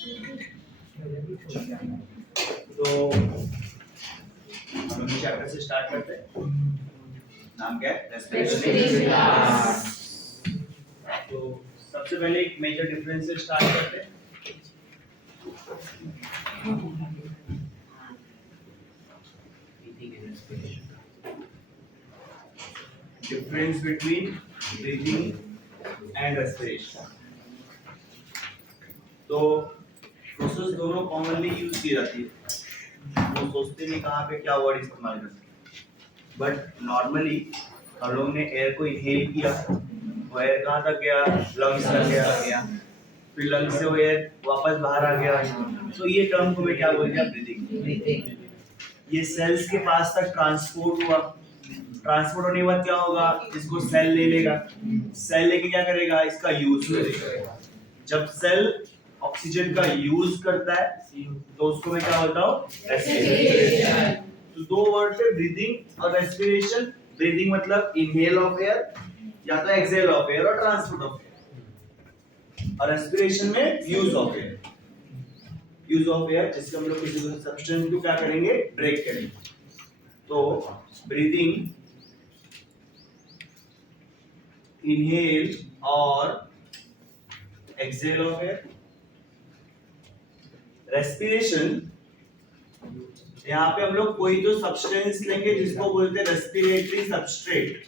तो हम लोग चैप्टर से स्टार्ट करते हैं। नाम क्या है? रेस्पिरेशन। तो सबसे पहले एक मेजर डिफरेंस से स्टार्ट करते हैं। Difference between breathing and respiration. तो प्रोसेस दोनों कॉमनली यूज की जाती है, वो सोचते नहीं कहाँ पे क्या वर्ड इस्तेमाल करते हैं। बट नॉर्मली हम लोगों ने एयर को इनहेल किया, वो एयर कहाँ तक गया? लंग्स तक गया, फिर लंग्स से वो एयर वापस बाहर आ गया। तो ये टर्म को मैं क्या बोल दिया? ब्रीथिंग। ये सेल्स के पास तक ट्रांसपोर्ट हुआ। ट्रांसपोर्ट होने के बाद क्या होगा? इसको सेल ले लेगा, सेल लेके क्या करेगा? इसका यूज करेगा। जब सेल ऑक्सीजन का यूज करता है तो उसको मैं क्या बोलता हूँ? रेस्पिरेशन। तो दो वर्ड है, ब्रीदिंग और रेस्पिरेशन। ब्रीदिंग मतलब इनहेल ऑफ एयर या तो एक्सहेल ऑफ एयर और ट्रांसपोर्ट ऑफ एयर, और रेस्पिरेशन में use of air. Use of air जिससे हम लोग किसी सब्सटेंस को क्या करेंगे? ब्रेक करेंगे। तो ब्रीदिंग, इनहेल और एक्सहेल ऑफ एयर। रेस्पिरेशन, यहाँ पे हम लोग कोई तो सब्सटेंस लेंगे जिसको बोलते हैं रेस्पिरेटरी सबस्ट्रेट।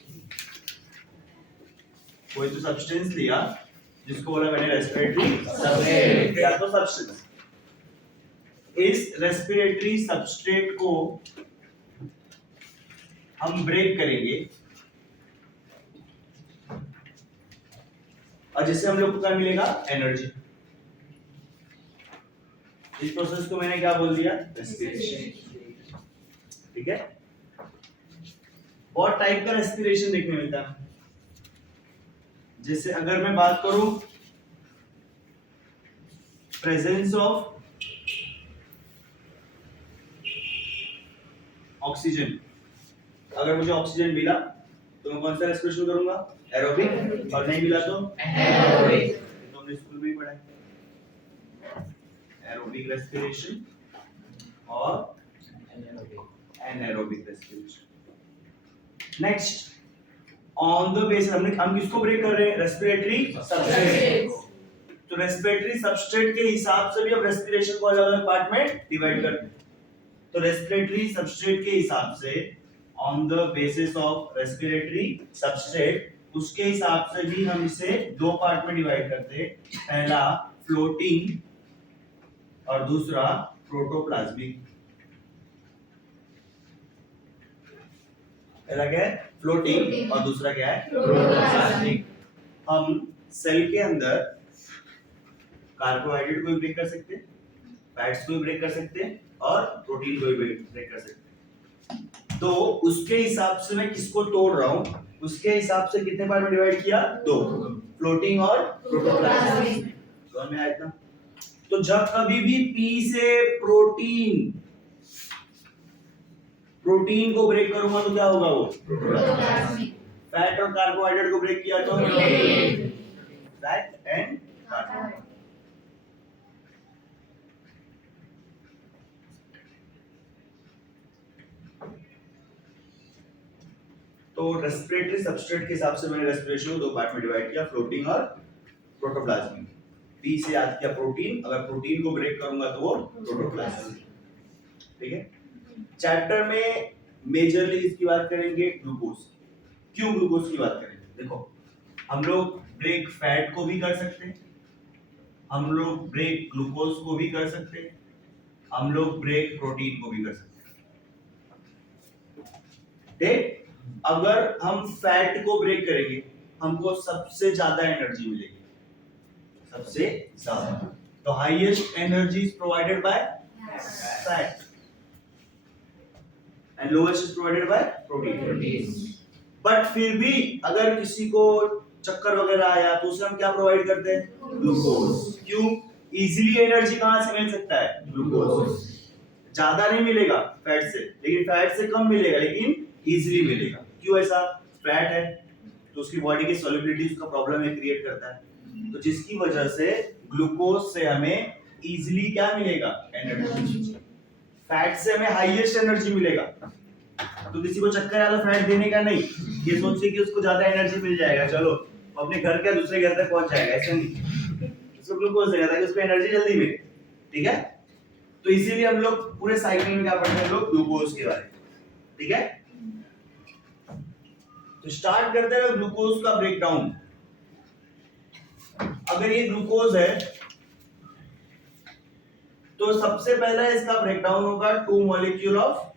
कोई तो सब्सटेंस लिया जिसको बोला मैंने रेस्पिरेटरी सबस्ट्रेट या तो सब्सटेंस। इस रेस्पिरेटरी सबस्ट्रेट को हम ब्रेक करेंगे और जिससे हम लोग को क्या मिलेगा? एनर्जी। इस प्रोसेस को मैंने क्या बोल दिया? रेस्पिरेशन। ठीक है। बहुत टाइप का रेस्पिरेशन देखने मिलता है। जैसे अगर मैं बात करूं प्रेजेंस ऑफ ऑक्सीजन, अगर मुझे ऑक्सीजन मिला तो मैं कौन सा रेस्पिरेशन करूंगा? एरोबिक। और नहीं मिला तो एनारोबिक। तो हमने स्कूल में ही पढ़ा है, एरोबिक रेस्पिरेशन और anaerobic respiration. Next, on the basis हम किसको ब्रेक कर रहे हैं? Respiratory substrate. तो रेस्पिरेटरी सबस्ट्रेट के हिसाब से भी हम रेस्पिरेशन को अलग अलग पार्ट में डिवाइड करते हैं। तो रेस्पिरेटरी सबस्ट्रेट के हिसाब से, on the basis of respiratory substrate, उसके हिसाब से भी हम इसे दो पार्ट में डिवाइड करते हैं। पहला फ्लोटिंग और दूसरा प्रोटोप्लाज्मिक। पहला क्या है? फ्लोटिंग और दूसरा क्या है? प्रोटोप्लाज्मिक। हम सेल के अंदर कार्बोहाइड्रेट को भी ब्रेक कर सकते हैं, फैट्स को भी ब्रेक कर सकते हैं और प्रोटीन को भी ब्रेक कर सकते हैं। तो उसके हिसाब से मैं किसको तोड़ रहा हूं, उसके हिसाब से कितने पार्ट में डिवाइड किया? दो, फ्लोटिंग और प्रोटोप्लाज्मिक। समझ में आया इतना? तो जब कभी भी पी से प्रोटीन को ब्रेक करूंगा तो क्या होगा? वो प्रोटोप्लाज्मिक। फैट और कार्बोहाइड्रेट को ब्रेक किया तो फैट एंड कार्बोहाइड्रेट। तो रेस्पिरेटरी सबस्ट्रेट के हिसाब से मैंने रेस्पिरेशन को दो पार्ट में डिवाइड किया, फ्लोटिंग और प्रोटोप्लाज्मिक। पी से याद किया प्रोटीन, अगर प्रोटीन को ब्रेक करूंगा तो वो प्रोटोप्लाज्मिक। ठीक है। चैप्टर में मेजरली इसकी बात करेंगे ग्लूकोज। क्यों ग्लूकोज की बात करेंगे? देखो, हम लोग ब्रेक फैट को भी कर सकते हैं, हम लोग ब्रेक ग्लूकोज को भी कर सकते हैं, हम लोग ब्रेक प्रोटीन को भी कर सकते हैं। ठीक। अगर हम फैट को ब्रेक करेंगे हमको सबसे ज्यादा एनर्जी मिलेगी, सबसे ज्यादा। तो highest energy is provided by fat and lowest is provided by protein. But फिर भी अगर किसी को चक्कर वगैरह आया तो उसे हम क्या प्रोवाइड करते हैं? ग्लूकोज। क्यों? इजीली एनर्जी कहां से मिल सकता है? ग्लूकोज। ज्यादा नहीं मिलेगा फैट से, लेकिन फैट से कम मिलेगा, लेकिन इजीली मिलेगा। क्यों ऐसा? फैट है तो उसकी बॉडी की सॉल्युबिलिटी उसका प्रॉब्लम है, क्रिएट करता है, तो जिसकी वजह से ग्लूकोज से हमें इजीली क्या मिलेगा, एनर्जी। फैट से हमें हाईएस्ट एनर्जी मिलेगा। तो किसी को चक्कर आया तो फैट देने का नहीं, ये सोचिए कि उसको ज्यादा एनर्जी मिल जाएगा, चलो अपने घर के दूसरे घर तक पहुंच जाएगा, ऐसा नहीं, उसको ग्लूकोज देगा ताकि उसको एनर्जी जल्दी मिले, ठीक है। तो इसीलिए हम लोग पूरे साइकिल में क्या पढ़ते हैं, लोग ग्लूकोज के बारे में, ठीक है। तो स्टार्ट करते हैं ग्लूकोज का ब्रेकडाउन। अगर ये ग्लूकोज है तो सबसे पहला इसका ब्रेकडाउन होगा 2 molecule of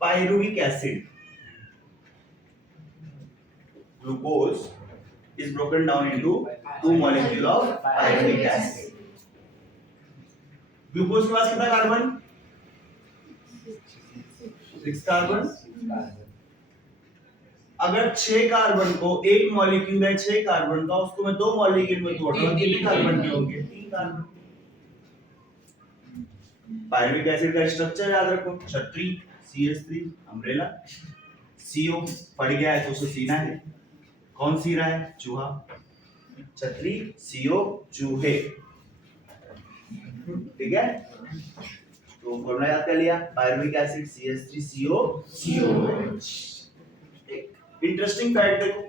pyruvic acid. Glucose is broken down into 2 molecule of pyruvic acid. Glucose के पास कितना कार्बन, 6 कार्बन। अगर 6 कार्बन को एक मॉलिक्यूल है 6 कार्बन का, उसको मैं 2 मॉलिक्यूल में तोड़ दूं, कितने कार्बन के होंगे, 3 कार्बन। पायरुविक एसिड का स्ट्रक्चर याद रखो, छतरी CH3 अम्ब्रेला, CO पड़ गया है तो उसे सीना है, कौन सी रहा है, चूहा, छतरी CO चूहे, ठीक है। तो फॉर्मूला याद कर लिया, पायरुविक एसिड CH3CO COH। एक इंटरेस्टिंग फैक्ट देखो,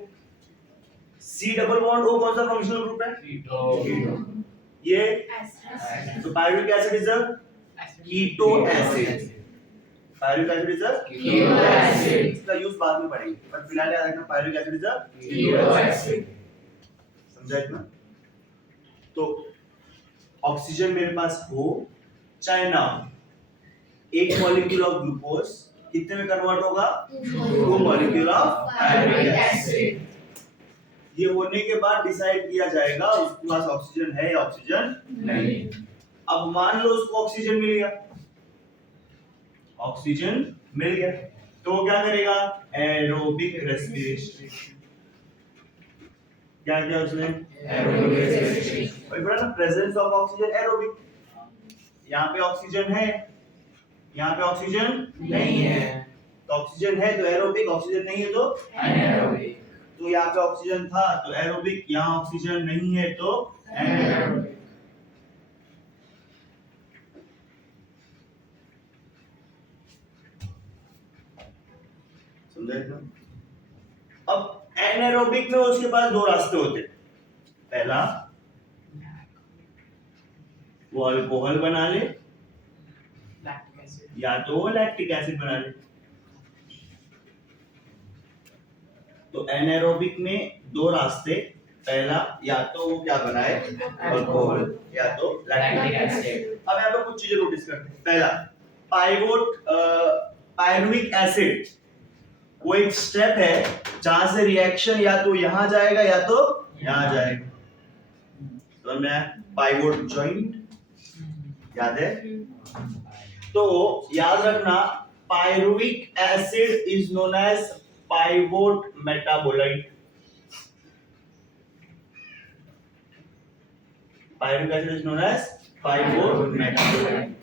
C डबल बॉन्ड O कौन सा फंक्शनल ग्रुप है, कीटो। ये तो pyruvic acid is a keto acid, pyruvic acid is a keto acid. इसका यूज बाद में पढ़ेंगे, पर फिलहाल याद रखना pyruvic acid is a keto acid, समझा इतना। तो ऑक्सीजन मेरे पास हो चाहे ना, एक मॉलिक्यूल ऑफ ग्लूकोज कितने में कन्वर्ट होगा, 2 मॉलिक्यूल ऑफ पायरुविक एसिड। ये होने के बाद डिसाइड किया जाएगा उसके पास ऑक्सीजन है या ऑक्सीजन नहीं। अब मान लो उसको ऑक्सीजन मिल गया, ऑक्सीजन मिल गया तो वो क्या करेगा, एरोबिक रेस्पिरेशन। क्या किया उसने, एरोबिक रेस्पिरेशन। वही पढ़ा ना, प्रेजेंस ऑफ ऑक्सीजन एरोबिक। यहाँ पे ऑक्सीजन है, यहाँ पे ऑक्सीजन नहीं है, तो ऑक्सीजन है तो एरोबिक, ऑक्सीजन नहीं है तो एनारोबिक। तो यहाँ पे ऑक्सीजन था तो एरोबिक, यहाँ ऑक्सीजन नहीं है तो एनारोबिक। समझा इतना। अब एनारोबिक में उसके पास 2 रास्ते होते, पहला वो अल्कोहल बना ले या तो लैक्टिक एसिड बना ले। तो एनारोबिक में 2 रास्ते, पहला या तो वो क्या बनाए, अल्कोहल या तो लैक्टिक एसिड। अब यहाँ पे कुछ चीजें नोटिस करते हैं। पहला, पायरुविक एसिड वो एक स्टेप है जहां से रिएक्शन या तो यहां जाएगा या तो यहां जाएगा। तो मैं पाइवोट जॉइंट याद है, तो याद रखना pyruvic acid is known as pivot metabolite. Pyruvic acid is known as pivot metabolite.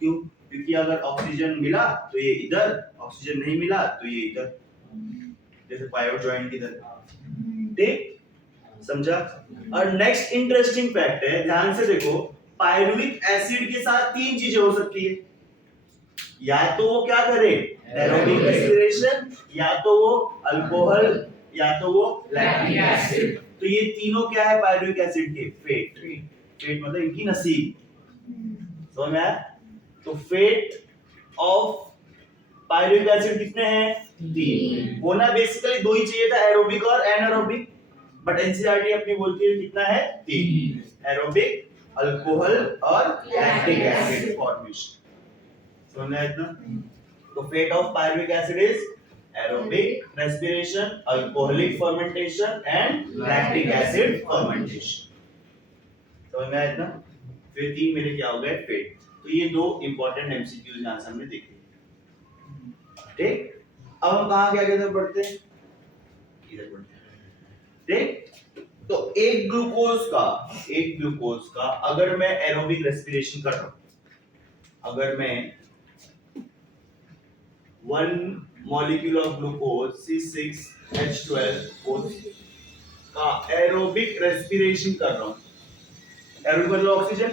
क्यों, क्योंकि अगर ऑक्सीजन मिला तो ये इधर, ऑक्सीजन नहीं मिला तो ये इधर, जैसे पाइवोट जॉइंट इधर, ठीक, समझा। और नेक्स्ट इंटरेस्टिंग फैक्ट है, ध्यान से देखो, पायरुविक एसिड के साथ 3 चीजें हो सकती है, या तो वो क्या करे, एरोबिक रेस्पिरेशन, या तो वो अल्कोहल, या तो वो लैक्टिक एसिड। तो ये तीनों क्या है पायरुविक एसिड के, फेट। फेट मतलब इनकी नसीब, समझ में आया। तो फेट ऑफ पायरुविक एसिड कितने हैं, 3। होना बेसिकली 2 ही चाहिए था, एरोबिक और एनारोबिक, बट एनसीईआरटी अपनी बोलती है कितना है, 3, एरोबिक, अल्कोहल और लैक्टिक एसिड फॉर्मेशन। समझना है इतना। तो fate of pyruvic acid is aerobic respiration, alcoholic fermentation and lactic acid fermentation. समझ में आया इतना। फिर 3 मेरे क्या हो गए, फेट। तो ये 2 इंपॉर्टेंट एमसीक्यूज यहां से हमने देखे, ठीक। अब हम कहां क्या कहते पढ़ते हैं, इधर पढ़ते हैं, ठीक। तो एक ग्लूकोज का अगर मैं एरोबिक रेस्पिरेशन कर रहा हूं, अगर मैं 1 मॉलिक्यूल ऑफ ग्लूकोज C6H12 का एरोबिक रेस्पिरेशन कर रहा हूं, एरो मतलब ऑक्सीजन,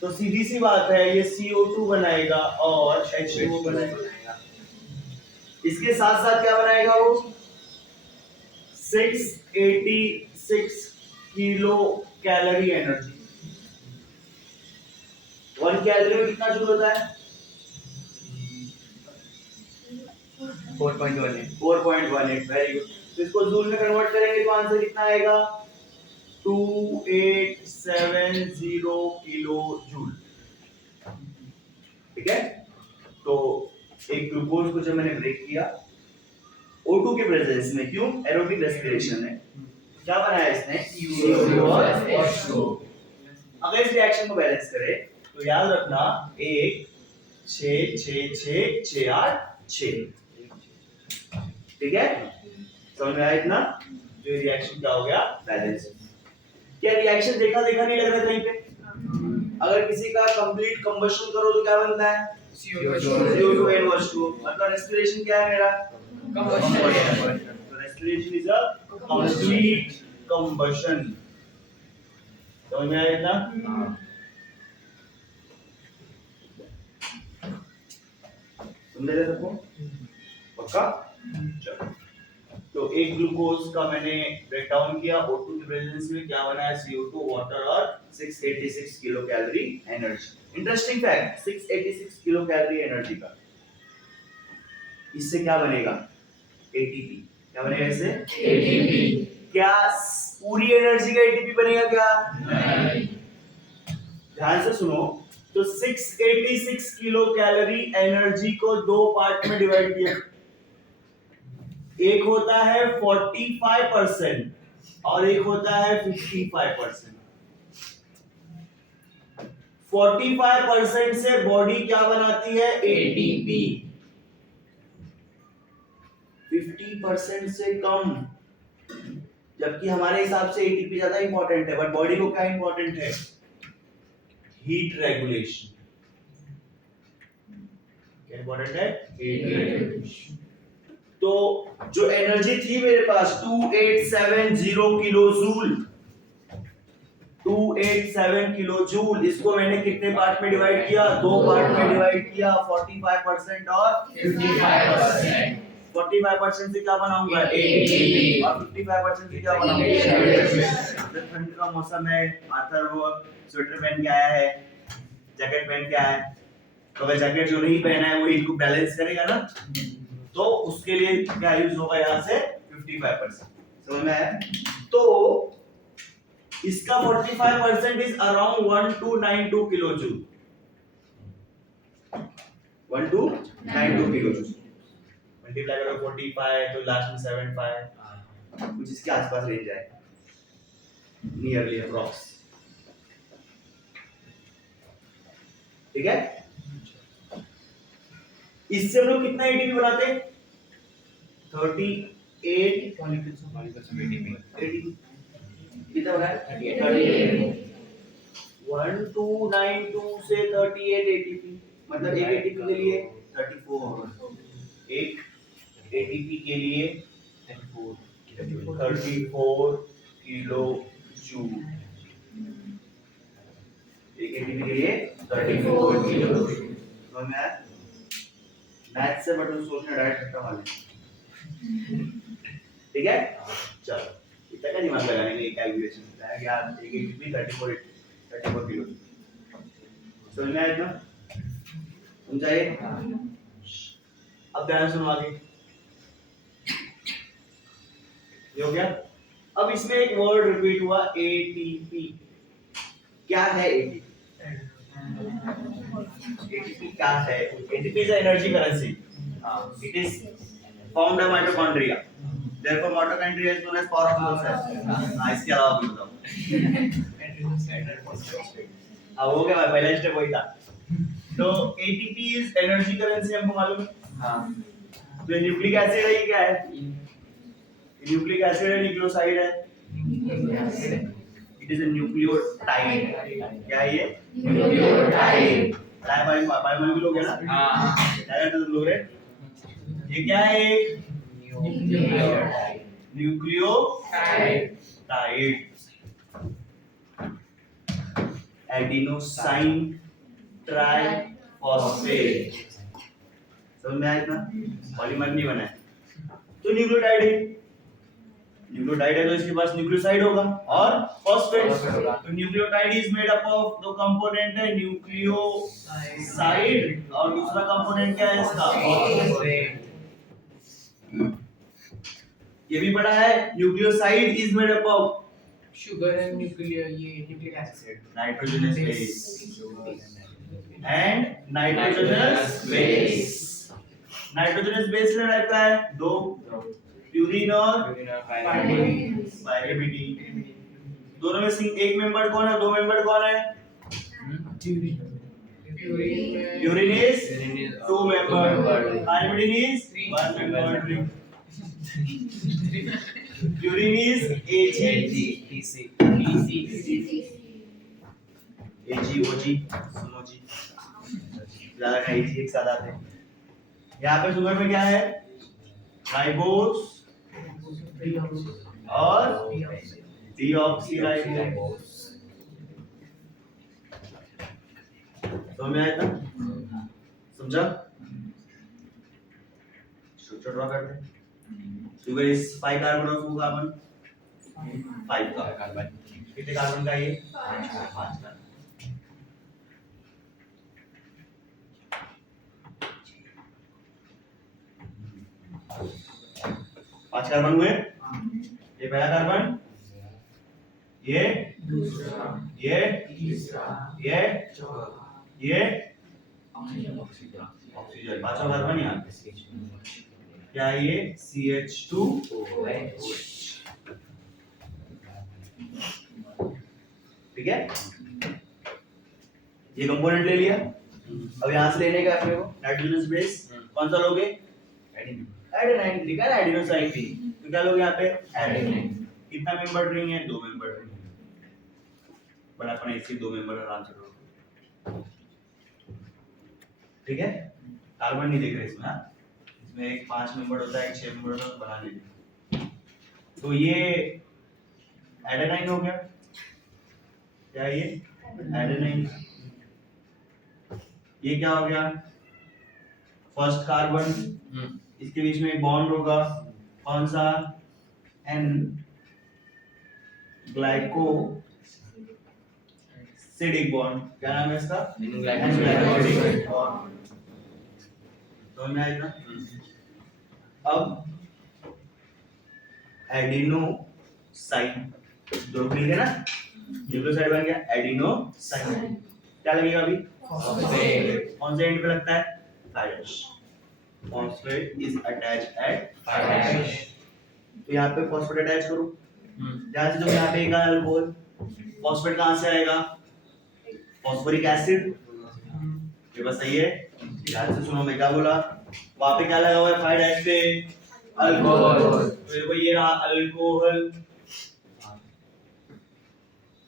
तो सीधी सी बात है ये CO2 बनाएगा और H2O बनाएगा। इसके साथ साथ क्या बनाएगा वो 686 किलो कैलोरी एनर्जी। 1 कैलोरी में कितना जूल होता है 4.18 वेरी गुड। तो इसको जूल में कन्वर्ट करेंगे तो आंसर कितना आएगा 2870 किलो जूल। ठीक है, तो एक ग्लूकोज को जब मैंने ब्रेक किया O2 के प्रेजेंस में, क्यों एरोबिक रेस्पिरेशन में, क्या बनाया इसने CO2 और H2O। अगर इस रिएक्शन को बैलेंस करें तो याद रखना 1 6 6 6 6 8 6, ठीक है, समझ में आया इतना। जो रिएक्शन क्या हो गया बैलेंस। क्या रिएक्शन देखा देखा नहीं लग रहा कहीं पे। अगर किसी का कंप्लीट कंबशन करो तो क्या बनता है CO2 and H2O, मतलब रेस्पिरेशन क्या है मेरा combustion। So respiration is a complete combustion। समझ में आया इतना। समझ गए सबको पक्का। चलो, तो एक ग्लूकोज का मैंने ब्रेक डाउन किया O2 के प्रेजेंस में, क्या बना है CO2 वाटर और 686 kilo calorie energy. Interesting fact 686 kilo calorie energy का, इससे क्या बनेगा ATP। क्या बनेगा इससे ATP। क्या पूरी एनर्जी का ATP बनेगा क्या नहीं। ध्यान से सुनो, तो 686 किलो कैलोरी एनर्जी को दो पार्ट में डिवाइड किया। एक होता है 45% और एक होता है 55%। 45% से बॉडी क्या बनाती है ATP, 50% से कम, जबकि हमारे हिसाब से ATP ज्यादा इंपॉर्टेंट है, बट बॉडी को क्या इंपॉर्टेंट है हीट रेगुलेशन। क्या इंपॉर्टेंट है हीट रेगुलेशन। तो जो एनर्जी थी मेरे पास 2870 किलो जूल, 287 किलो जूल, इसको मैंने कितने पार्ट में डिवाइड किया दो पार्ट में डिवाइड किया 45% और 55%। 45% से क्या बनाऊंगा ATP और 55% से क्या बनाऊंगा। ठंड का मौसम है, आर्थर वो स्वेटर पहन के आया है, जैकेट पहन के आया है, तो अगर जैकेट जो नहीं पहना है वो इसको बैलेंस करेगा ना, तो उसके लिए क्या यूज होगा यहाँ से 55%। समझ में आया। तो इसका 45% is around 1292 kilo joule, 1292 kilo joule. Multiply करो 45 तो लास्ट में 75, कुछ इसके आसपास रेंज आएगा नियरली अप्रॉक्स। ठीक है, इससे हम लोग कितना ATP बनाते हैं 38 कितना बना है 1292 से 38 ATP, मतलब एक ATP के लिए 34, एक ATP के लिए 34 किलो जूल, एक ATP के लिए 34 किलो जूल। तो मैं मैथ से बटन सोचना डायरेक्ट करता वाले। ठीक है, चलो इतना का दिमाग लगाने के लिए कैलकुलेशन होता है कि आप एक ATP 34 किलो। समझ में आया इतना, समझाइए। अब ध्यान सुनो आगे, ये हो गया। अब इसमें एक वर्ड रिपीट हुआ ATP। क्या है ATP? ATP क्या है? ATP is energy currency. It is formed by mitochondria. Therefore, mitochondria is known as power of the cell. इसके अलावा भी बताओ। हो गया, पहला स्टेप वही था। तो ATP is energy currency हमको मालूम है। हाँ। तो न्यूक्लिक एसिड है, ये क्या है? न्यूक्लिक एसिड है, न्यूक्लियोसाइड है। It is a nucleotide. क्या है ये? न्यूक्लियोटाइड। बायोमोलिक्यूल हो गया ना? हां। क्या तुम लोग रे? ये क्या है? एक न्यूक्लियोटाइड। न्यूक्लियोटाइड। Adenosine triphosphate. समझ में आया इतना? पॉलीमर नहीं बना है तो न्यूक्लियोटाइड है। न्यूक्लियोटाइड है तो इसके पास न्यूक्लियोसाइड होगा और फॉस्फेट। तो nucleotide is made up of दो कंपोनेंट है न्यूक्लियोसाइड और दूसरा कंपोनेंट क्या है इसका? फॉस्फेट। ये भी पढ़ा है nucleoside is made up of sugar and nucleic acid nitrogenous base and nitrogenous base. Nitrogenous base में टाइप का है दो, प्यूरिन और पायरिमिडीन। दोनों में एक मेंबर कौन है, दो मेंबर कौन है? Purine is two member, pyrimidine is one member. Purine is AgOG सुनो जी, ज्यादा का AG एक साथ आते हैं। यहाँ पे शुगर में क्या है? राइबोस और डीऑक्सीराइबोस। समझ में आया था? समझा? स्ट्रक्चर ड्रॉ करते हैं। शुगर इज 5 कार्बन और 2 कार्बन, 5 कार्बन। कितने कार्बन का ये? 5 कार्बन। पांच कार्बन हुए। ये पहला कार्बन, ये दूसरा, ये तीसरा, ये ऑक्सीजन। पांचवा कार्बन यहाँ पे क्या है? ये CH2OH। ठीक है, ये कंपोनेंट ले लिया। अब यहाँ से लेने का अपने को नाइट्रोजनस बेस कौन सा लोगे? एडेनाइन। लिखा है एडिनोसाइन भी, तो क्या लोगे यहाँ पे? एडेनाइन। कितना मेंबर रिंग है? 2 मेंबर रिंग है, बट अपन इसके 2 मेंबर आराम से करो। ठीक है, कार्बन नहीं देख रहे इसमें। हाँ, इसमें एक 5 मेंबर होता है, एक 6 मेंबर होता है, बना लीजिए। तो ये एडेनाइन हो गया। क्या ये? एडेनाइन। ये क्या हो गया? फर्स्ट कार्बन, इसके बीच में एक बॉन्ड होगा, कौन सा? N glycosidic bond. क्या नाम है इसका? N glycosidic bond. तो में आएगा। अब एडिनोसाइन दो मिल गए ना, न्यूक्लियोसाइड बन गया एडिनोसाइन। क्या लगेगा अभी? फॉस्फेट। कौन से एंड पे लगता है? Phosphate. Phosphate is attached eight phosphate. तो यहाँ पे फॉस्फेट अटैच करो। जहाँ से जो यहाँ पे एक अल्कोहल, फॉस्फेट कहाँ से आएगा? Phosphoric acid. ये बस सही है, ध्यान से सुनो मैं क्या बोला। वहाँ पे क्या लगा हुआ है? 5' पे अल्कोहल। तो देखो ये रहा अल्कोहल।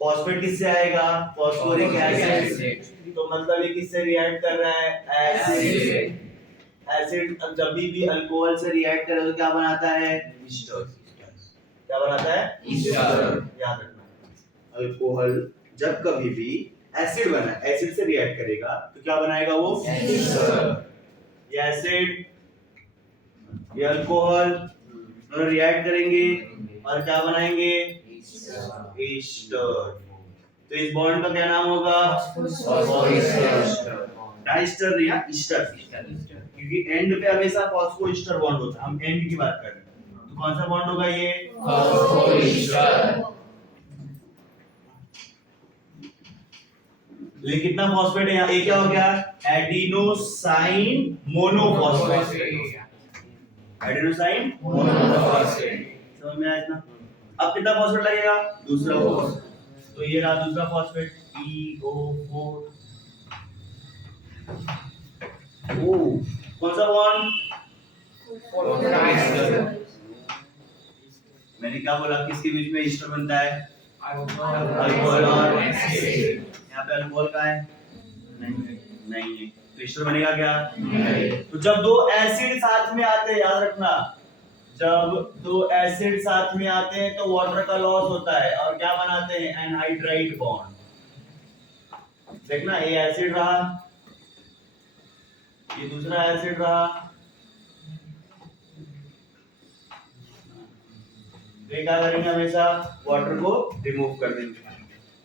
फॉस्फेट किससे आएगा? Phosphoric acid. तो मतलब ये किससे रिएक्ट कर रहा है? एसिड। एसिड अब जब भी अल्कोहल से रिएक्ट करे तो क्या बनाता है? ईस्टर। क्या बनाता है? ईस्टर। याद रखना, अल्कोहल जब कभी भी एसिड बना, एसिड से रिएक्ट करेगा तो क्या बनाएगा वो? ईस्टर। ये एसिड, ये अल्कोहल दोनों रिएक्ट करेंगे और क्या बनाएंगे? ईस्टर। तो इस बॉन्ड का क्या नाम होगा? फॉस्फोईस्टर। डाइस्टर या ईस्टर, क्योंकि एंड पे हमेशा फॉस्फोईस्टर बॉन्ड होता है। हम एंड की बात कर रहे हैं, तो कौन सा बॉन्ड होगा ये? फॉस्फोईस्टर। लेकिन कितना फॉस्फेट है यहाँ? ये क्या हो गया? Adenosine monophosphate. Adenosine monophosphate. समझ में आया इतना? अब कितना फॉस्फेट लगेगा? दूसरा फॉस्फेट। तो ये रहा दूसरा फॉस्फेट PO4। कौन सा बॉन्ड? मैंने क्या बोला? किसके बीच में ईस्टर बनता है? अल्कोहल और एसिड। यहाँ पे अल्कोहल का है? नहीं है, तो ईस्टर बनेगा क्या? नहीं। तो जब दो एसिड साथ में आते हैं, याद रखना, जब दो एसिड साथ में आते हैं तो वाटर का लॉस होता है और क्या बनाते हैं? Anhydride bond. देखना ये एसिड रहा, ये दूसरा एसिड रहा, तो ये क्या करेंगे हमेशा वाटर को रिमूव कर देंगे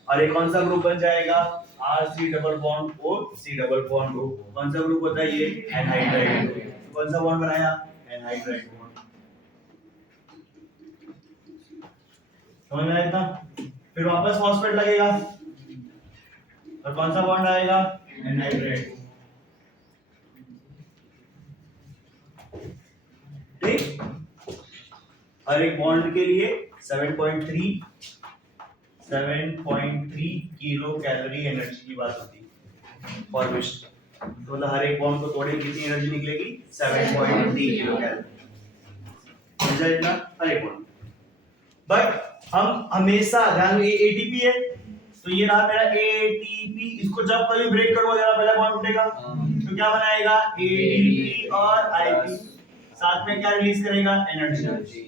और ये कौन सा ग्रुप बन जाएगा RC double bond O C double bond O। कौन सा ग्रुप होता है ये एनहाइड्राइड। तो कौन सा बॉन्ड बनाया एनहाइड्राइड बॉन्ड। समझ में आया इतना। फिर वापस फॉस्फेट लगेगा और कौन सा बॉन्ड आएगा एनहाइड्राइड। ठीक, हर एक बॉन्ड के लिए 7.3 किलो कैलोरी एनर्जी की बात होती है फॉर्मेशन। तो मतलब हर एक बॉन्ड को तोड़े कितनी एनर्जी निकलेगी 7.3 किलो कैलोरी। समझा इतना हर एक बॉन्ड। बट हम हमेशा ध्यान ये एटीपी है तो ये रहा मेरा एटीपी, इसको जब कभी ब्रेक करोगे जरा पहला बॉन्ड टूटेगा तो क्या बनाएगा एटीपी और आईपी, साथ में क्या रिलीज करेगा energy.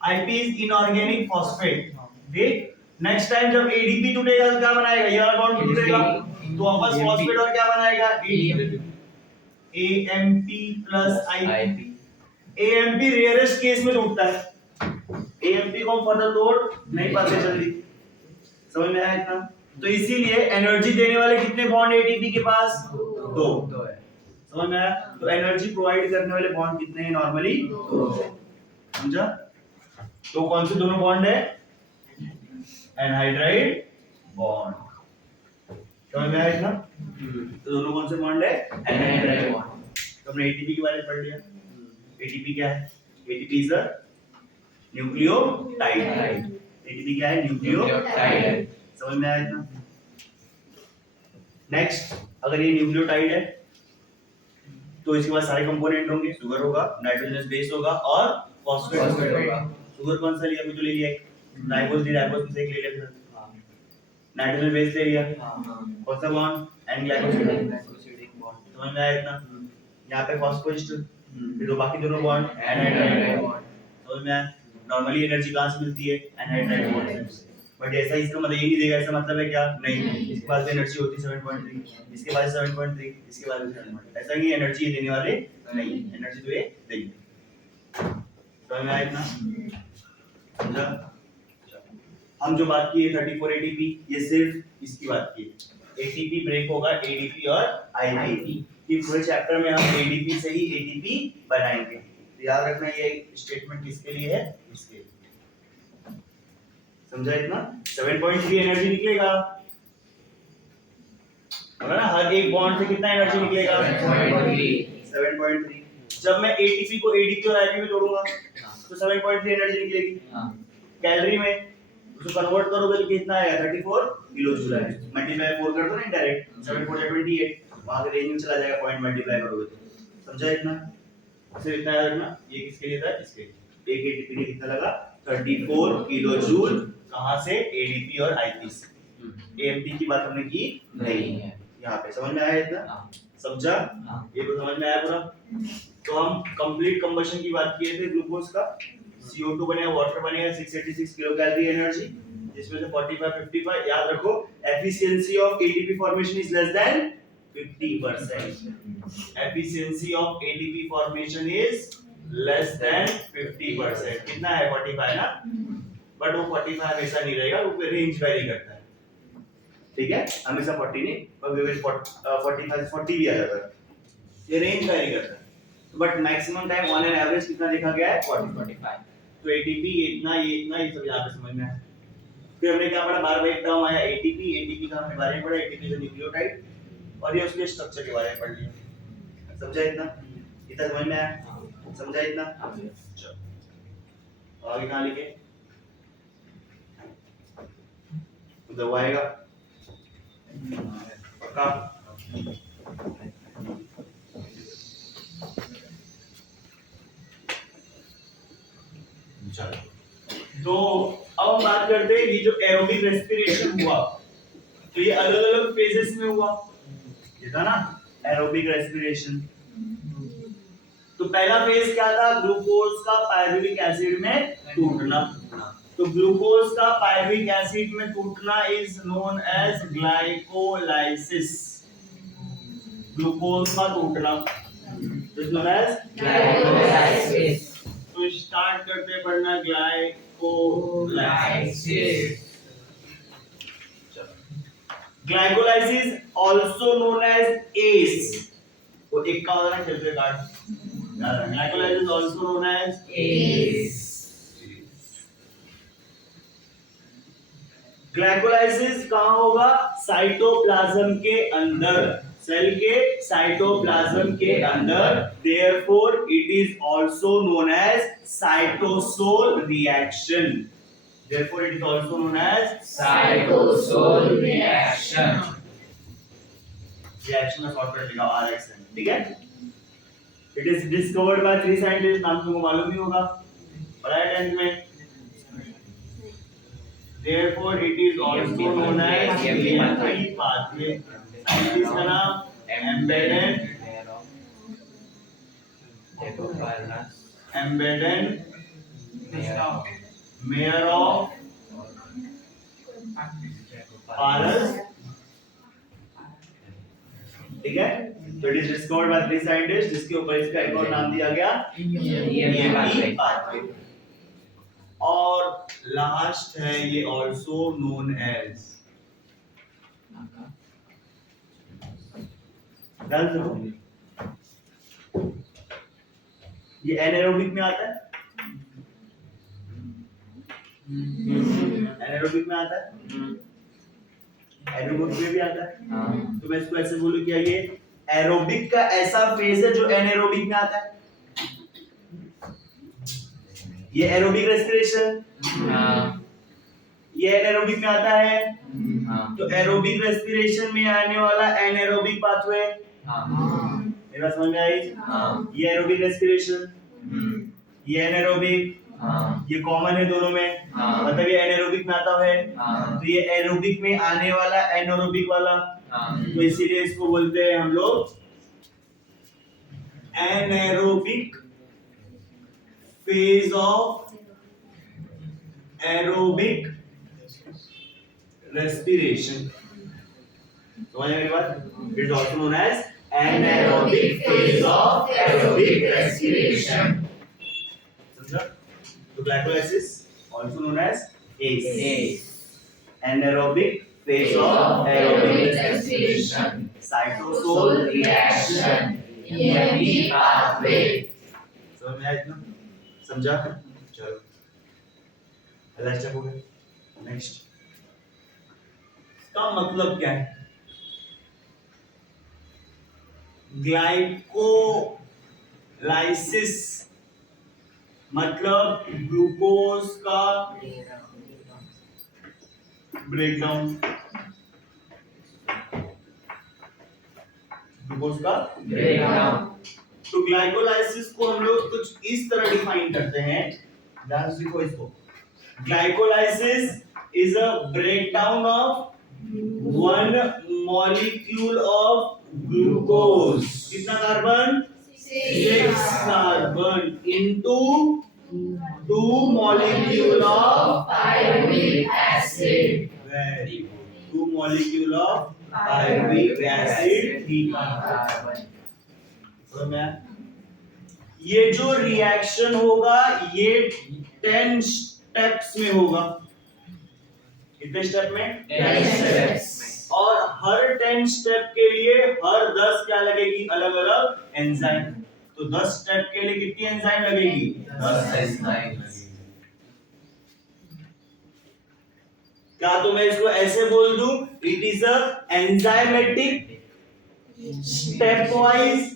IP is inorganic phosphate. देख नेक्स्ट टाइम जब एडीपी टूटेगा तो क्या बनाएगा ये वाला बॉन्ड टूटेगा तो वापस फॉस्फेट और क्या बनाएगा ADP. AMP plus IP. AMP rarest case में टूटता है, एएमपी को हम फर्दर तोड़ नहीं पाते जल्दी। समझ में आया इतना। तो इसीलिए एनर्जी देने वाले कितने बॉन्ड एटीपी के पास दो है। समझ में आया। तो एनर्जी प्रोवाइड करने वाले बॉन्ड कितने हैं नॉर्मली समझा। तो कौन से दोनों बॉन्ड है एनहाइड्राइड बॉन्ड। समझ में आया इतना। तो दोनों कौन से बॉन्ड है एनहाइड्राइड बॉन्ड। तो हमने एटीपी के बारे में पढ़ लिया। एटीपी क्या है ATP is a nucleotide. ATP क्या है न्यूक्लियोटाइड। समझ में आया इतना। नेक्स्ट अगर ये न्यूक्लियोटाइड है तो इसके पास सारे कंपोनेंट होंगे, शुगर होगा, नाइट्रोजनस बेस होगा और फॉस्फेट होगा। शुगर कौन सा लिया अभी तो ले लिया राइबोस डी राइबोस से एक ले लिया, नाइट्रोजन बेस ले लिया, कौन सा बॉन्ड एन ग्लाइकोसिडिक बॉन्ड। समझ में आया इतना। यहाँ पे फॉस्फोएस्टर फिर दो बाकी दोनों बॉन्ड एनहाइड्राइड बॉन्ड। समझ में आया। नॉर्मली एनर्जी कहां से मिलती है एनहाइड्राइड बॉन्ड से। बट ऐसा इसका मतलब ये नहीं देगा, ऐसा मतलब है क्या नहीं, इसके पास एनर्जी होती है 7.3, इसके पास 7.3, इसके पास 7.3। ऐसा नहीं एनर्जी देने वाले नहीं, एनर्जी तो ये देंगे। समझ में आया इतना समझा। हम जो बात की है 34 एटीपी ये सिर्फ इसकी बात की है। एटीपी ब्रेक होगा एडीपी और आईपी की पूरे चैप्टर में हम एडीपी से ही एटीपी बनाएंगे। तो याद रखना ये स्टेटमेंट किसके लिए है इसके लिए। समझा इतना। 7.3 एनर्जी निकलेगा है ना। हर एक बॉन्ड से कितना एनर्जी निकलेगा 7.3। जब मैं एटीपी को एडीपी और आईपी में जोड़ूंगा तो 7.3 एनर्जी निकलेगी। कैलोरी में उसको कन्वर्ट करोगे तो कितना आएगा 34 किलो जूल आएगा। मल्टीप्लाई 4 कर दो ना इनडायरेक्ट 7 4 28 वहां के रेंज में चला जाएगा पॉइंट मल्टीप्लाई करोगे तो। समझा इतना। सिर्फ इतना याद रखना ये किसके लिए था इसके लिए। एक एटीपी के कितना लगा 34 किलो जूल। कहां से एडीपी और आईपी से। एएमपी की बात हमने की नहीं है यहाँ पे। समझ में आया इतना समझा। ये तो समझ में आया पूरा। तो हम कंप्लीट कंबशन की बात किए थे ग्लूकोज का। CO2 बनेगा वाटर बनेगा 686 किलो कैलोरी एनर्जी जिसमें से 45 55 याद रखो efficiency of ATP formation is less than 50%। Efficiency of ATP formation is less than 50%। कितना है 45 ना। बट वो 45 हमेशा नहीं रहेगा, वो रेंज वेरी करता है। ठीक है हमेशा 40 नहीं कभी 45 40 भी आ जाता है, ये रेंज वेरी करता है। But maximum time on an average कितना देखा गया है 40 45। तो एटीपी इतना ये सब यहाँ पे समझ में आया। फिर हमने क्या पढ़ा बार बार एक टर्म आया एटीपी। एटीपी का हमने बारे में पढ़ा एटीपी इज न्यूक्लियोटाइड और ये उसके स्ट्रक्चर के बारे में पढ़ लिया। समझा इतना समझ में आया समझा इतना। चलो आगे कहाँ लिखे उधर आएगा पक्का। तो अब हम बात करते हैं ये जो एरोबिक रेस्पिरेशन हुआ तो ये अलग अलग फेजेस में हुआ। ये था ना एरोबिक रेस्पिरेशन। तो पहला फेज क्या था ग्लूकोज का पायरुविक एसिड में टूटना। तो ग्लूकोज का पायरुविक एसिड में टूटना is known as glycolysis. Glucose का टूटना इज नोन एज ग्लाइकोलाइसिस। तो स्टार्ट करते पढ़ना glycolysis. Glycolysis also known as S. वो एक का होता है चलते काट। Glycolysis also known as S. Glycolysis कहाँ होगा? साइटोप्लाज्म के अंदर, सेल के साइटोप्लाज्म के अंदर। Therefore it is also known as cytosol reaction. Therefore it is also known as cytosol reaction. Reaction में शॉर्टकट लिखा RXN, ठीक है। It is discovered by 3 scientist, नाम तुमको मालूम ही होगा, पढ़ाया 10th में। Therefore, it is also known as EMP pathway. Scientist का नाम Embedden Mayer of Paras, ठीक है। तो it is discovered by 3 scientists, जिसके ऊपर इसका एक और नाम दिया गया EMP pathway। और लास्ट है ये ऑल्सो नोन एज, ध्यान से सुनो, ये एनारोबिक में आता है, एनारोबिक में आता है, एरोबिक में भी आता है। तो मैं इसको ऐसे बोलूं क्या ये एरोबिक का ऐसा फेज है जो एनारोबिक में आता है। ये एरोबिक रेस्पिरेशन, ये एनारोबिक में आता है। तो एरोबिक रेस्पिरेशन में आने वाला एनारोबिक पाथवे, मेरा समझ में आई? ये एरोबिक रेस्पिरेशन, ये एनारोबिक, ये कॉमन है दोनों में, मतलब ये एनारोबिक में आता है। तो ये एरोबिक में आने वाला एनारोबिक वाला, तो इसीलिए इसको बोलते हैं हम लोग anaerobic phase of aerobic respiration। समझ मेरी बात? It is also known as anaerobic phase of aerobic respiration। समझा? तो glycolysis also known as ACE। Anaerobic phase of aerobic respiration, cytosol reaction, EMP pathway। समझ में आया इतना? समझा? चलो अगला स्टेप हो गया। नेक्स्ट, इसका मतलब क्या है? ग्लाइकोलाइसिस मतलब ग्लूकोज का ब्रेकडाउन, ग्लूकोज का ब्रेकडाउन। तो ग्लाइकोलाइसिस को हम लोग कुछ इस तरह डिफाइन करते हैं, ध्यान से देखो इसको। Glycolysis is a breakdown of one molecule of glucose, कितना carbon? 6 carbon into 2 molecule of pyruvic acid. Very good, 2 molecule of pyruvic acid, 3 carbon. ये जो रिएक्शन होगा ये 10 स्टेप्स में होगा। कितने स्टेप में? 10 स्टेप्स। और हर 10 स्टेप के लिए हर 10 क्या लगेगी? अलग अलग एंजाइम। तो 10 स्टेप के लिए कितनी एंजाइम लगेगी? 10 एंजाइम। क्या तो मैं इसको ऐसे बोल दूं, it is a enzymatic step wise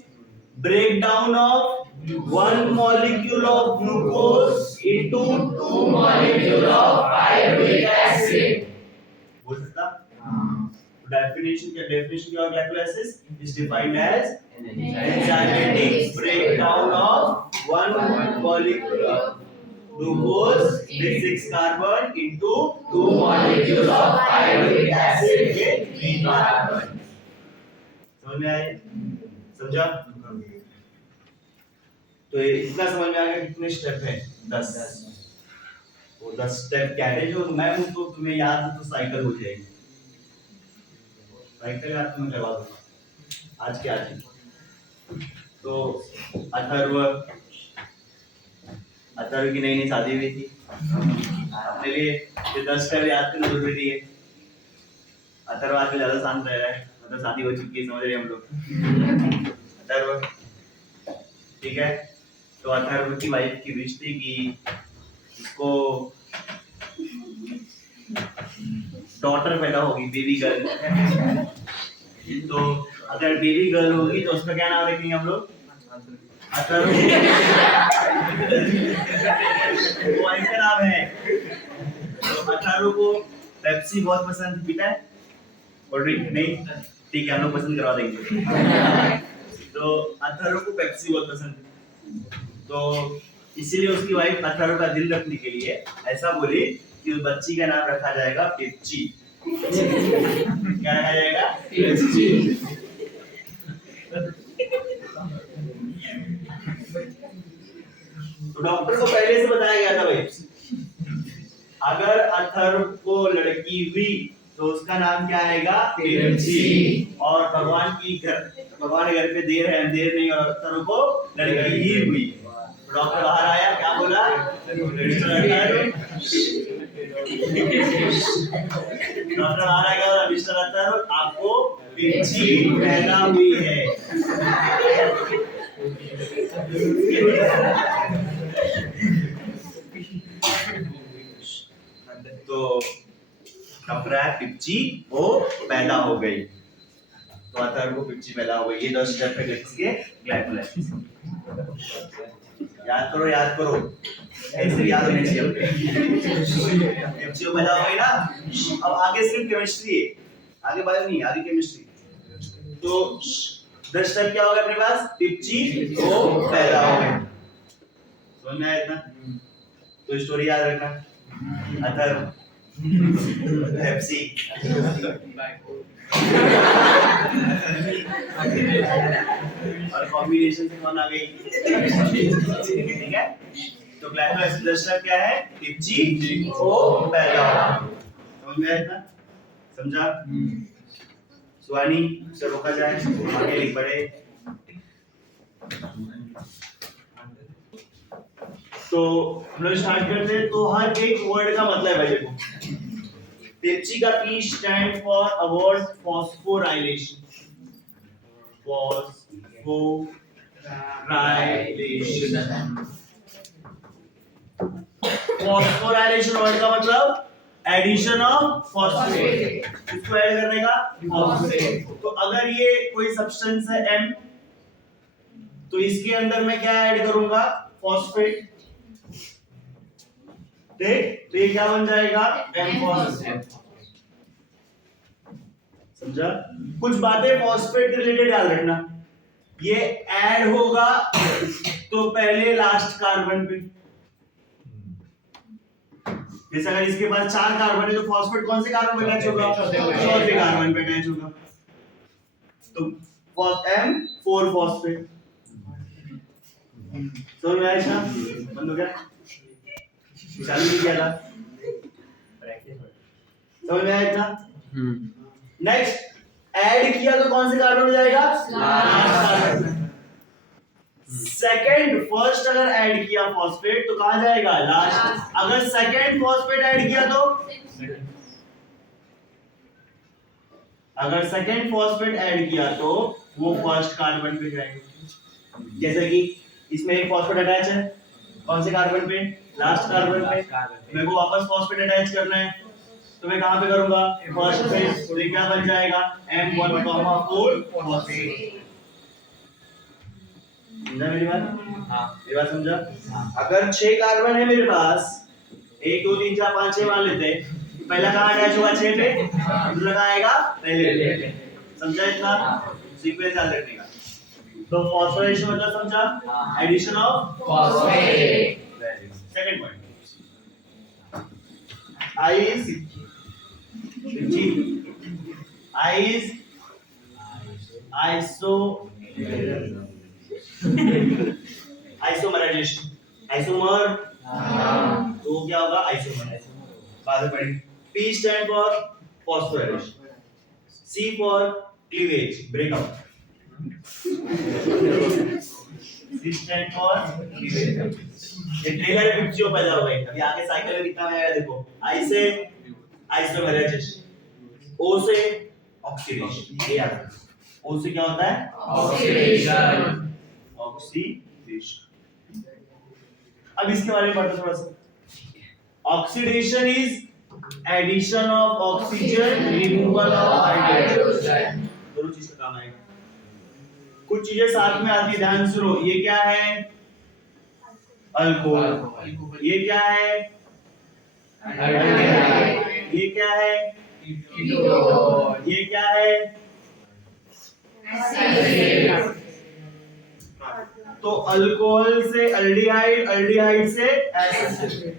breakdown of one molecule of glucose into 2 molecule of pyruvic acid। बोल सकता? डेफिनेशन क्या है? Glycolysis is defined as enzymatic breakdown of one molecule of glucose with 6 carbon into 2 molecule of pyruvic acid with 3 carbon। समझ में आया? समझा? तो इतना समझ में आ गया कितने स्टेप है? 10। वो 10 स्टेप क्या है जो मैं हूं तो तुम्हें याद है तो साइकिल हो जाएगी। साइकिल याद तुम्हें करवा दूंगा आज के आज ही। तो अथर्व अथर्व की नई नई शादी हुई थी, अपने लिए ये 10 स्टेप याद करना जरूरी है। अथर्व आजकल ज्यादा शांत रह रहा है, मतलब शादी हो चुकी है, समझ रहे हैं हम लोग। अथर्व ठीक है, तो अथर्व की वाइफ की विश थी कि उसको डॉटर पैदा होगी, बेबी गर्ल। तो अगर बेबी गर्ल होगी तो उसका क्या नाम रखेंगे हम लोग? अथर्व। वो वाइफ का नाम है। तो अथर्व को पेप्सी बहुत पसंद, पीता है कोल्ड ड्रिंक नहीं? ठीक है, हम लोग पसंद करवा देंगे। तो अथर्व को पेप्सी बहुत पसंद है, तो इसीलिए उसकी वाइफ अथर्व का दिल रखने के लिए ऐसा बोली कि उस बच्ची का नाम रखा जाएगा पिप्ची। क्या रखा जाएगा? पिप्ची। तो डॉक्टर को पहले से बताया गया था भाई, अगर अथर्व को लड़की हुई तो उसका नाम क्या आएगा? पिप्ची। और भगवान के घर पे देर है अंधेर नहीं, और अथर्व को लड़की ही हुई। तो डॉक्टर बाहर आया, क्या बोला? डॉक्टर बाहर आया और मिस्टर अथर्व आपको पिप्ची पैदा हुई है। तो डॉक्टर आया, पिप्ची वो पैदा हो गई। तो अथर्व को पिप्ची पैदा हो गई। ये 10 स्टेप है इसके ग्लाइकोलाइसिस। याद करो, ऐसे याद होने चाहिए। पिप्ची वो पैदा हो गई ना। अब आगे सिर्फ केमिस्ट्री है, आगे बायो नहीं, आगे केमिस्ट्री। तो 10 स्टेप क्या होगा अपने पास? पिप्ची वो पैदा हो गई। समझ में आया इतना? तो स्टोरी याद रखना, अथर्व पेप्सी और कॉम्बिनेशन से कौन आ गई? ठीक है, तो ग्लाइकोलाइसिस 10 स्टेप क्या है? पिप्ची वो पैदा हो। समझ में आया इतना? समझा? सुहानी से रोका जाए, आगे लिख पड़े। तो हम लोग स्टार्ट करते हैं। तो हर एक वर्ड का मतलब है देखो। पिप्ची का P stand for avoid phosphorylation. Phosphorylation word का मतलब एडिशन ऑफ फॉस्फेट, इसको ऐड करने का फॉस्फेट। तो अगर ये कोई सब्सटेंस है M, तो इसके अंदर मैं क्या ऐड करूंगा? फॉस्फेट। देख, तो ये क्या बन जाएगा? M phosphate. समझा? कुछ बातें फॉस्फेट रिलेटेड याद रखना। ये ऐड होगा तो पहले लास्ट कार्बन पे, जैसे अगर इसके पास 4 कार्बन है तो फॉस्फेट कौन से कार्बन पे अटैच होगा? चौथे कार्बन पे अटैच होगा। तो M4 फॉस्फेट। समझ में आया? बंद हो गया? चालू नहीं किया था? समझ में आया इतना? नेक्स्ट, ऐड किया तो कौन से कार्बन हो जाएगा? Last carbon. सेकंड, फर्स्ट अगर ऐड किया फॉस्फेट तो कहां जाएगा? लास्ट। अगर सेकंड फॉस्फेट ऐड किया तो, अगर सेकंड फॉस्फेट ऐड किया तो वो फर्स्ट कार्बन पे जाएगा। जैसे कि इसमें एक फॉस्फेट अटैच है, कौन से कार्बन पे? लास्ट कार्बन पे। मेरे को वापस फॉस्फेट अटैच करना है तो मैं कहां पे करूंगा? फर्स्ट पे। तो ये क्या बन जाएगा? M1,4 phosphate. समझा मेरी बात? हाँ, मेरी बात समझा? अगर 6 कार्बन है मेरे पास, 1 2 3 4 5 6 मान लेते हैं, पहला कहां अटैच होगा? 6 पे, दूसरा कहां आएगा? पहले पे। समझा इतना? सीक्वेंस याद रखने का। तो फॉस्फोरेशन मतलब समझा? Addition of phosphate. Second point, isomerisation. Isomer तो वो क्या होगा आइसोमर। बाद में पढ़ेंगे। P stand for phosphorylation, C for cleavage breakout, C stand for cleavage. ये ट्रेलर इफेक्ट जो पैदा होगा अभी आगे साइकिल में कितना आएगा देखो। I से आइसोमराइजेशन, O से ऑक्सीडेशन, ये याद रखो। O से क्या होता है ऑक्सीडेशन। ऑक्सीडेशन। अब इसके बारे में पढ़ते थोड़ा सा। Oxidation is addition of oxygen, removal of hydrogen. दोनों चीज का काम आएगा। कुछ चीजें साथ में आती है, ध्यान सुनो। ये क्या है? अल्कोहल। ये क्या है? अल्डिहाइड। ये क्या है? कीटोन। ये क्या है? एसिड। तो अल्कोहल से अल्डिहाइड, अल्डिहाइड से एसिड।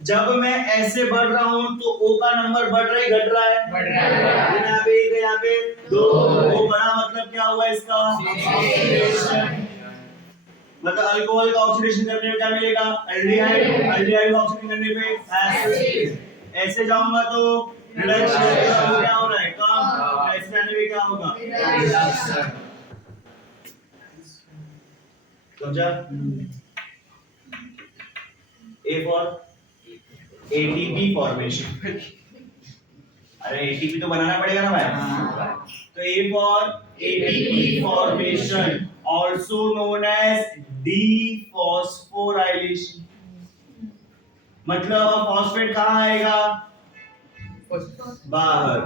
जब मैं ऐसे बढ़ रहा हूं तो O का नंबर बढ़ रहा है घट रहा है? बढ़ रहा है। यहाँ पे 1 है, यहाँ पे 2। वो बड़ा मतलब क्या हुआ इसका? ऑक्सीडेशन। मतलब अल्कोहल का ऑक्सीडेशन करने में क्या मिलेगा? अल्डिहाइड। अल्डिहाइड का ऑक्सीडेशन करने पे एसिड। ऐसे जाऊंगा तो रिडक्शन। क्या हो रहा है? कम। ऐसे जाने पे क्या होगा? रिडक्शन। समझा? A for ATP formation. अरे एटीपी तो बनाना पड़ेगा ना भाई। तो A for ATP formation, also known as dephosphorylation. मतलब फॉस्फेट कहाँ आएगा? बाहर।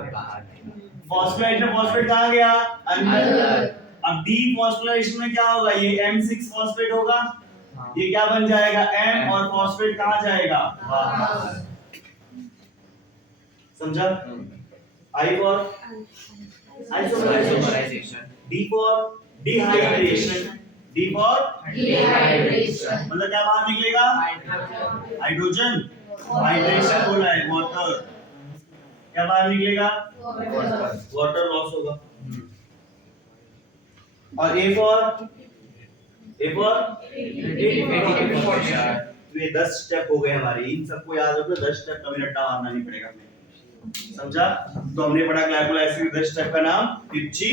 फॉस्फेट में फॉस्फेट कहाँ गया? अंदर। अब डीफॉस्फोराइलेशन में क्या होगा? ये M6 फॉस्फेट होगा, ये क्या बन जाएगा? M, और फॉस्फेट कहाँ जाएगा? बाहर। समझा? I for isomerisation, D for dehydration, D for dehydration. मतलब क्या बाहर निकलेगा? हाइड्रोजन। हाइड्रेशन बोला है, वाटर। क्या बाहर निकलेगा? वाटर लॉस होगा। और A फॉर तो ये 10 स्टेप हो गए हमारे। इन सबको याद रखो, 10 स्टेप कभी रट्टा मारना नहीं पड़ेगा हमें। समझा? तो हमने पढ़ा ग्लाइकोलाइसिस के 10 स्टेप का नाम पिप्ची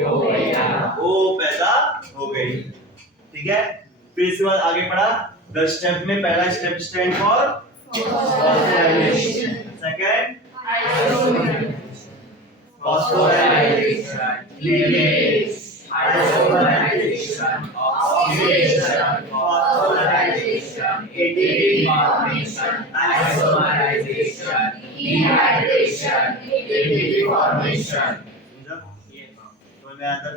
हो गया। वो पैदा हो गई। ठीक है? फिर इसके बाद आगे पढ़ा 10 स्टेप में पहला step stand for phosphorylation, second phosphorylation, cleavage, isomerisation, oxidation, phosphorylation, ATP formation, isomerisation, dehydration, ATP formation. समझा? ये तो मैं आता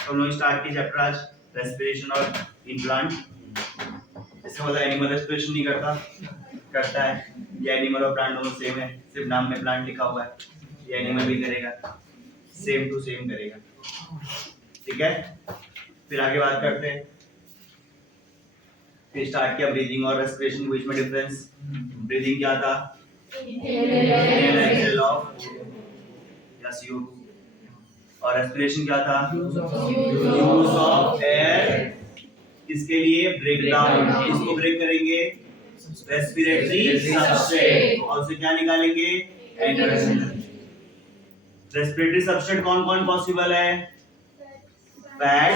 हम लोग स्टार्ट की चैप्टर आज रेस्पिरेशन और इम्प्लांट। इसका मतलब एनिमल रेस्पिरेशन नहीं करता है। ये एनिमल और प्लांट दोनों सेम है, सिर्फ नाम में प्लांट लिखा हुआ है। ये एनिमल भी करेगा, सेम टू सेम करेगा। ठीक है? फिर आगे बात करते हैं। फिर स्टार्ट किया ब्रीदिंग और रेस्पिरेशन के बीच में डिफरेंस। ब्रीदिंग क्या था? इनहेल एक्सहेल ऑफ या CO2। और रेस्पिरेशन क्या था? Use of air. किसके लिए? Break down. इसको ब्रेक करेंगे रेस्पिरेटरी सबस्ट्रेट, और उसे क्या निकालेंगे? एनर्जी। रेस्पिरेटरी सबस्ट्रेट कौन कौन पॉसिबल है? Fat,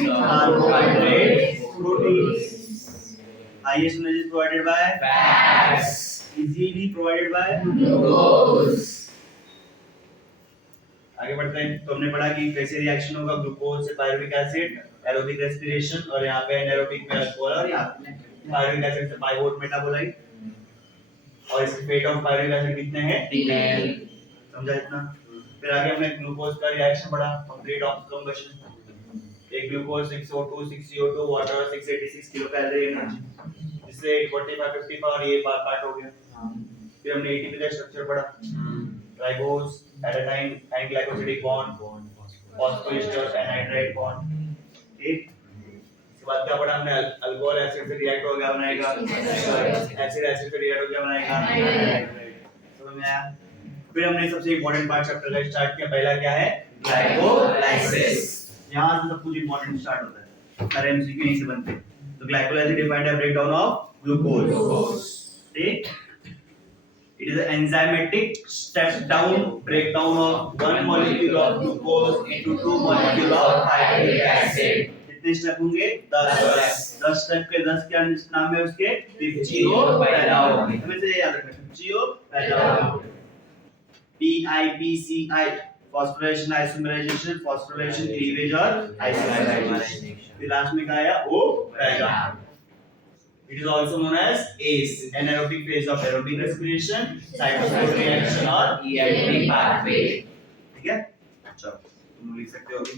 carbohydrate, protein. Highest energy provided by fats. Easily provided by glucose. आगे बढ़ते हैं। तो हमने पढ़ा कि कैसे रिएक्शन होगा ग्लूकोज से पायरुविक एसिड, एरोबिक रेस्पिरेशन, और यहाँ पे एनारोबिक में अल्कोहल, और यहाँ पायरुविक एसिड से पाइवोट मेटाबोलाइट। और इसके फेट ऑफ पायरुविक एसिड कितने हैं? 3। समझा इतना? फिर आगे हमने ग्लूकोज का रिएक्शन पढ़ा, कंप्लीट ऑफ कंबशन। एक glucose 6O2 6CO2 water 686 kilo calorie energy, इससे 45-50 और ये पार्ट हो गया। फिर हमने एटीपी का स्ट्रक्चर पढ़ा, ribose, adenine and glycosidic bond, phosphoester anhydride bond. ठीक? इसके बाद क्या पढ़ा हमने? अल्कोहल एसिड से रिएक्ट हो गया बनाएगा एसिड, एसिड से रिएक्ट हो गया बनाएगा एनहाइड्राइड। समझ में आया? फिर हमने सबसे इंपॉर्टेंट पार्ट चैप्टर का स्टार्ट किया। पहला क्या है? ग्लाइकोलाइसिस। यहाँ से सब कुछ इंपॉर्टेंट स्टार्ट होता है, सारे एमसीक्यू यहीं से बनते हैं। So glycolysis defined a breakdown of glucose. Glucose. See? It is an enzymatic step down breakdown of one molecule of glucose into two molecule of Hydratic hydratic acid. acid. कितने step होंगे 10 10. 10 step के 10 क्या नाम है उसके पिप्चियो पैराओ हमें से याद रखना पिप्चियो पैराओ PIPCI phosphorylation isomerization phosphorylation cleavage और isomerization फिर लास्ट में क्या आया O para. It is also known as ACE, anaerobic phase of aerobic respiration, cytosol reaction और EMP pathway. ठीक है. चलो तुम लिख सकते हो अभी.